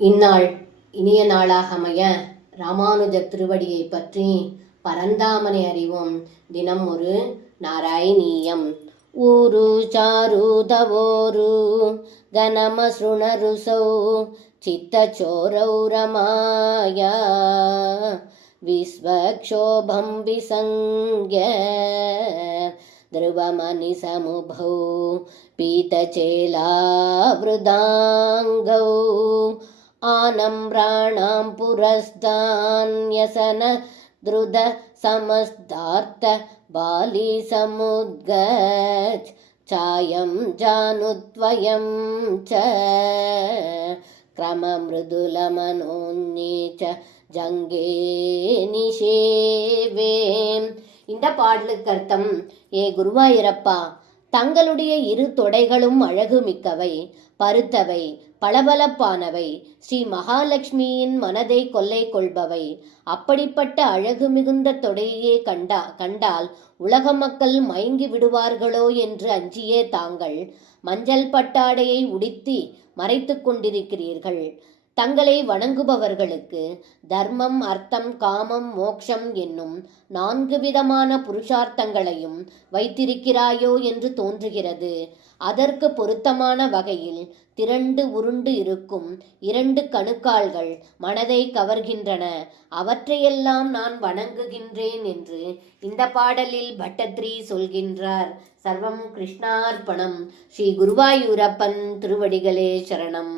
இந்நாள் இனிய நாளாக அமைய ராமானுஜர் திருவடியை பற்றி பரந்தாமனை அறிவோம். தினம் ஒரு நாராயணீயம். ஊரு சாருதவோரு கனமசృணருசௌ சித்தச்சோரௌ ரமாயா விஸ்வக்ஷோபம் விசங்ய ध्रुवमनिसमुभौ पीतचेलावृदाङ्गौ आनम्राणां पुरस्तान्यसन द्रुद समस्तार्थ बालिसमुद्गच्छ चायं जानुत्वयं च क्रममृदुलमनोन्ये च जङ्गे निषेवे. இந்த பாடலுக்கு அர்த்தம்: ஏ குருவாயூரப்பா, தங்களுடைய இரு தொடைகளும் அழகு மிக்கவை, பருத்தவை, பளபளப்பானவை, ஸ்ரீ மகாலட்சுமியின் மனதை கொள்ளை கொள்பவை. அப்படிப்பட்ட அழகு மிகுந்த தொடையே கண்டால் உலக மக்கள் மயங்கி விடுவார்களோ என்று அஞ்சியே தாங்கள் மஞ்சள் பட்டாடையை உடுத்தி மறைத்து கொண்டிருக்கிறீர்கள். தங்களை வணங்குபவர்களுக்கு தர்மம், அர்த்தம், காமம், மோக்ஷம் என்னும் 4 விதமான புருஷார்த்தங்களையும் வைத்திருக்கிறாயோ என்று தோன்றுகிறது. அதற்கு பொருத்தமான வகையில் திரண்டு உருண்டு இருக்கும் 2 கணுக்கால்கள் மனதை கவர்கின்றன. அவற்றையெல்லாம் நான் வணங்குகின்றேன் என்று இந்த பாடலில் பட்டத்ரி சொல்கின்றார். சர்வம் கிருஷ்ணார்ப்பணம். ஸ்ரீ குருவாயூரப்பன் திருவடிகளே சரணம்.